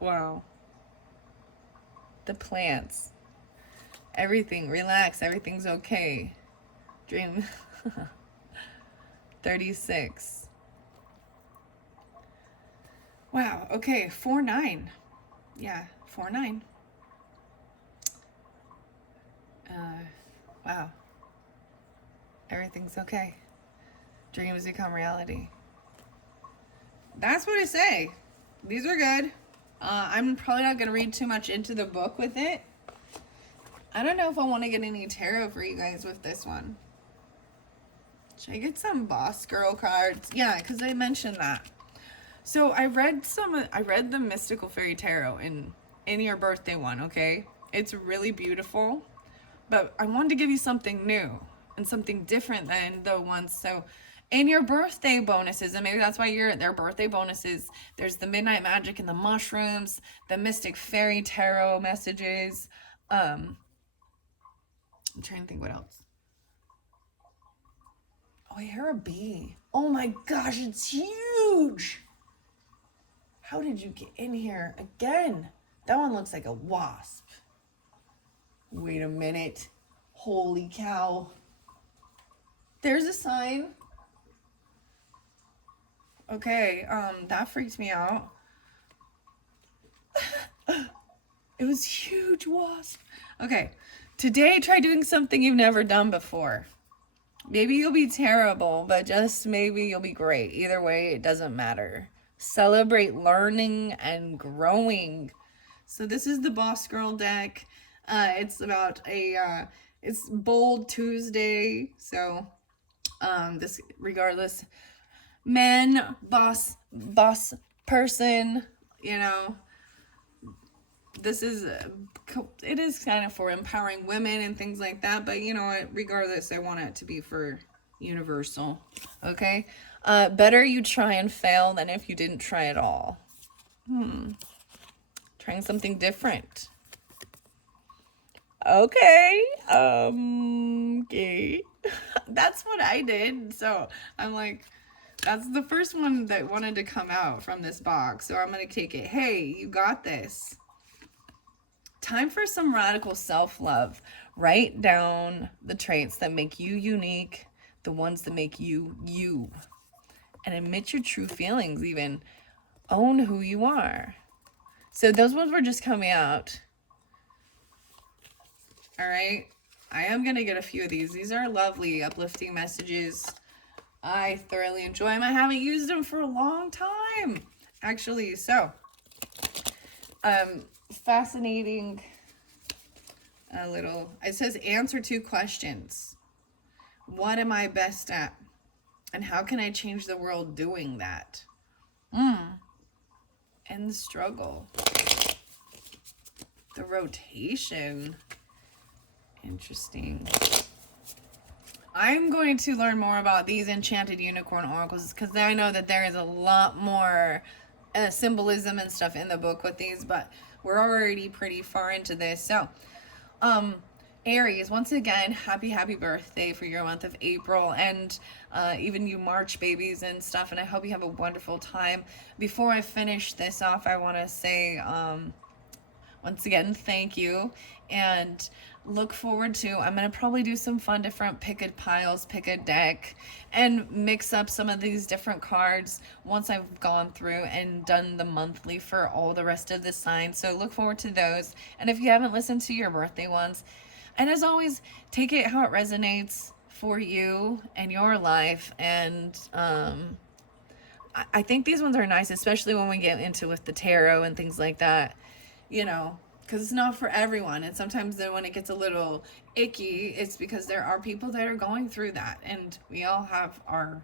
Wow. The plants. Everything. Relax. Everything's okay. Dream. 36. Wow. Okay. 4-9. Yeah. 4-9. Wow. Everything's okay. Dreams become reality. That's what I say. These are good. I'm probably not going to read too much into the book with it. I don't know if I want to get any tarot for you guys with this one. Should I get some boss girl cards? Yeah, because I mentioned that. So I read the Mystical Fairy Tarot in your birthday one, okay? It's really beautiful, but I wanted to give you something new and something different than the ones. So in your birthday bonuses, and maybe that's why their birthday bonuses, there's the Midnight Magic and the mushrooms, the Mystic Fairy Tarot messages. I'm trying to think what else. Oh, I hear a bee. Oh my gosh, it's huge. How did you get in here again? That one looks like a wasp. Wait a minute. Holy cow. There's a sign. Okay, that freaked me out. It was huge wasp. Okay, today try doing something you've never done before. Maybe you'll be terrible, but just maybe you'll be great. Either way, it doesn't matter. Celebrate learning and growing. So this is the Boss Girl deck. It's about it's Bold Tuesday. So, this regardless, men, boss person, you know, this is, it is kind of for empowering women and things like that, but you know what, regardless, I want it to be for universal, okay? Better you try and fail than if you didn't try at all. Trying something different. Okay. Okay. That's what I did, so I'm like, that's the first one that wanted to come out from this box, so I'm gonna take it. Hey, you got this. Time for some radical self-love. Write down the traits that make you unique, the ones that make you you. And admit your true feelings even. Own who you are. So those ones were just coming out. All right. I am going to get a few of these. These are lovely, uplifting messages. I thoroughly enjoy them. I haven't used them for a long time, actually. So, fascinating it says answer 2 questions. What am I best at? And how can I change the world doing that? And the struggle. The rotation. Interesting. I'm going to learn more about these enchanted unicorn oracles because I know that there is a lot more symbolism and stuff in the book with these, but we're already pretty far into this. So, Aries, once again, happy birthday for your month of April, and even you March babies and stuff, and I hope you have a wonderful time. Before I finish this off, I want to say Once again, thank you. And look forward to, I'm going to probably do some fun different pick a piles, pick a deck, and mix up some of these different cards once I've gone through and done the monthly for all the rest of the signs. So look forward to those. And if you haven't listened to your birthday ones, and as always, take it how it resonates for you and your life. And I think these ones are nice, especially when we get into with the tarot and things like that, you know, because it's not for everyone. And sometimes then when it gets a little icky, it's because there are people that are going through that. And we all have our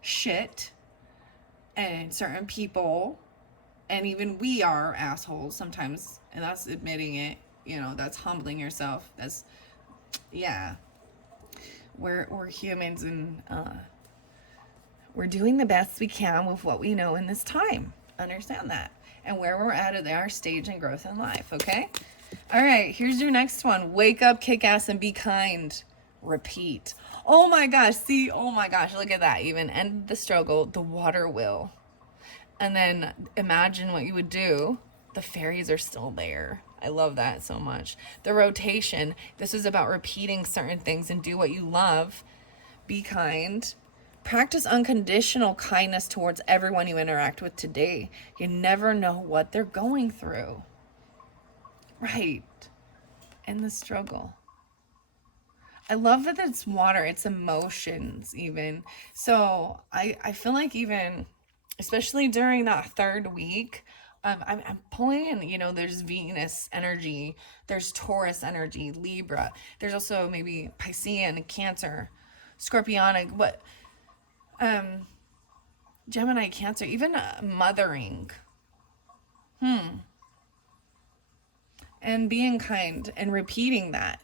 shit, and certain people, and even we are assholes sometimes. And that's admitting it, you know, that's humbling yourself. That's, yeah, we're humans, and we're doing the best we can with what we know in this time. Understand that. And where we're at our stage and growth in life, okay? All right, here's your next one. Wake up, kick ass, and be kind. Repeat. Oh my gosh, see, oh my gosh, look at that. Even end the struggle, the water will. And then imagine what you would do. The fairies are still there. I love that so much. The rotation. This is about repeating certain things and do what you love. Be kind. Practice unconditional kindness towards everyone you interact with today. You never know what they're going through. Right. And the struggle. I love that it's water. It's emotions even. So I feel like even, especially during that third week, I'm pulling in, you know, there's Venus energy, there's Taurus energy, Libra. There's also maybe Piscean, Cancer, Scorpionic, Gemini, Cancer, even mothering. And being kind and repeating that.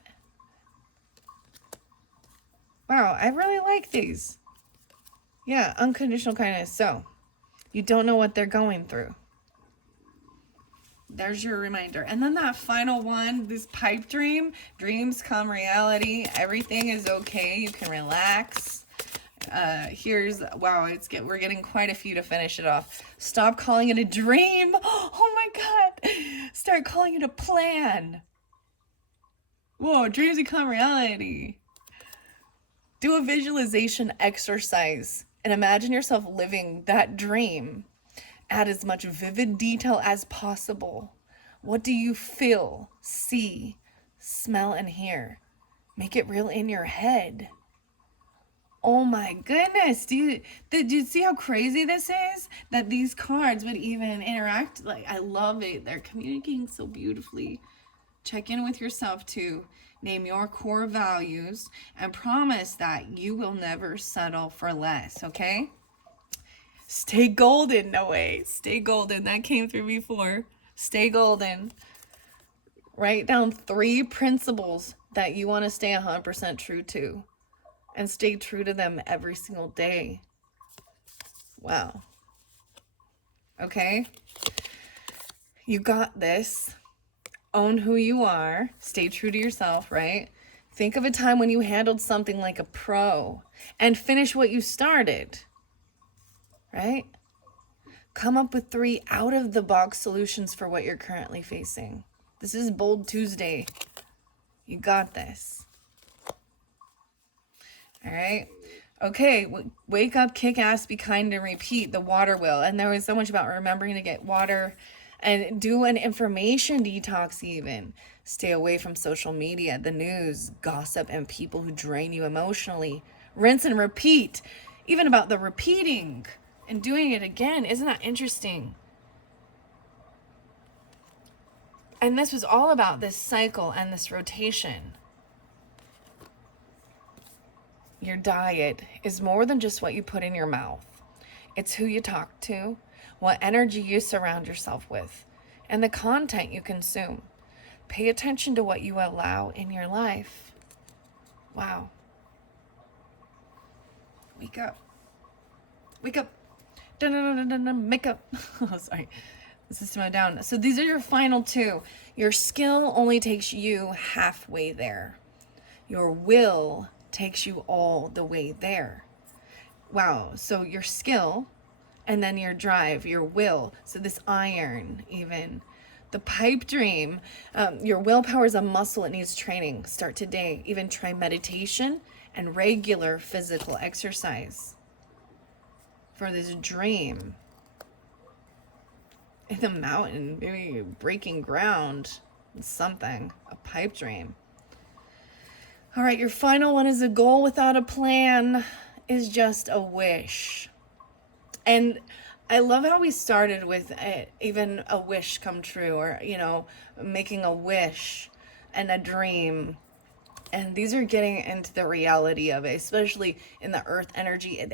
Wow, I really like these. Yeah, unconditional kindness. So, you don't know what they're going through. There's your reminder. And then that final one, this pipe dream. Dreams come reality. Everything is okay. You can relax. Wow, we're getting quite a few to finish it off. Stop calling it a dream. Oh my God. Start calling it a plan. Whoa, dreams become reality. Do a visualization exercise and imagine yourself living that dream. Add as much vivid detail as possible. What do you feel, see, smell, and hear? Make it real in your head. Oh my goodness. Did you see how crazy this is? That these cards would even interact. Like, I love it. They're communicating so beautifully. Check in with yourself too. Name your core values and promise that you will never settle for less, okay? Stay golden. No way. Stay golden. That came through before. Stay golden. Write down 3 principles that you want to stay 100% true to. And stay true to them every single day. Wow. Okay? You got this. Own who you are. Stay true to yourself, right? Think of a time when you handled something like a pro and finish what you started. Right? Come up with 3 out-of-the-box solutions for what you're currently facing. This is Bold Tuesday. You got this. All right. Okay. Wake up, kick ass, be kind, and repeat. The water will. And there was so much about remembering to get water and do an information detox even. Stay away from social media, the news, gossip, and people who drain you emotionally. Rinse and repeat. Even about the repeating and doing it again. Isn't that interesting? And this was all about this cycle and this rotation. Your diet is more than just what you put in your mouth. It's who you talk to, what energy you surround yourself with, and the content you consume. Pay attention to what you allow in your life. Wow. Wake up. Wake up. Make up. Oh, sorry. This is slowing down. So these are your final 2. Your skill only takes you halfway there. Your will takes you all the way there. Wow. So your skill, and then your drive, your will. So this iron even. The pipe dream. Your willpower is a muscle. It needs training. Start today. Even try meditation and regular physical exercise for this dream. In the mountain, maybe breaking ground. Something. A pipe dream. All right, your final one is a goal without a plan is just a wish. And I love how we started with even a wish come true, or, you know, making a wish and a dream. And these are getting into the reality of it, especially in the earth energy.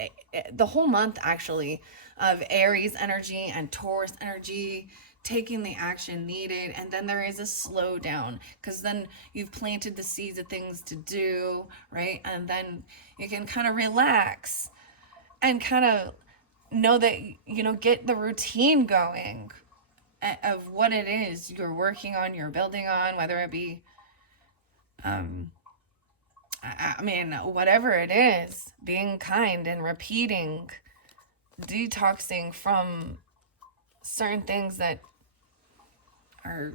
The whole month, actually, of Aries energy and Taurus energy, taking the action needed. And then there is a slowdown, because then you've planted the seeds of things to do, right? And then you can kind of relax and kind of know that, you know, get the routine going of what it is you're working on, you're building on, whether it be, I mean, whatever it is, being kind and repeating, detoxing from certain things that are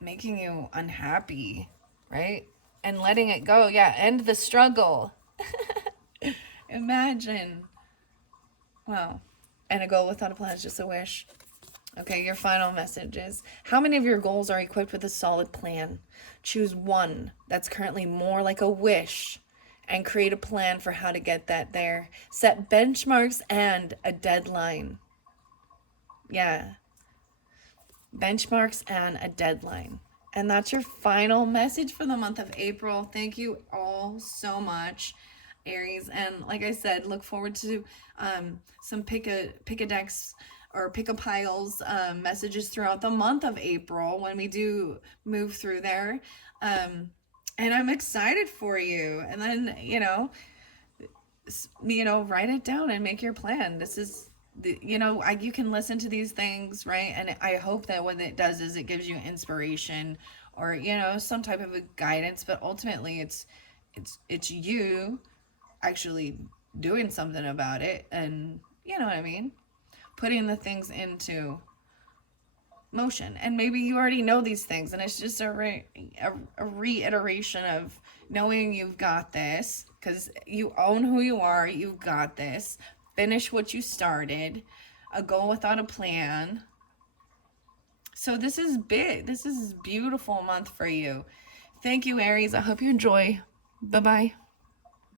making you unhappy, right? And letting it go. Yeah, end the struggle. Imagine. Wow. And a goal without a plan is just a wish. Okay, your final message is, how many of your goals are equipped with a solid plan? Choose one that's currently more like a wish and create a plan for how to get that there. Set benchmarks and a deadline. Yeah. Benchmarks and a deadline. And that's your final message for the month of April. Thank you all so much, Aries. And like I said, look forward to some pick a decks or pick a piles messages throughout the month of April when we do move through there. And I'm excited for you. And then, write it down and make your plan. This is, you can listen to these things, right? And I hope that what it does is it gives you inspiration or, some type of a guidance, but ultimately it's you actually doing something about it. And you know what I mean? Putting the things into motion. And maybe you already know these things and it's just a reiteration of knowing you've got this, because you own who you are. You've got this. Finish what you started. A goal without a plan. So this is big. This is a beautiful month for you. Thank you, Aries. I hope you enjoy. Bye-bye.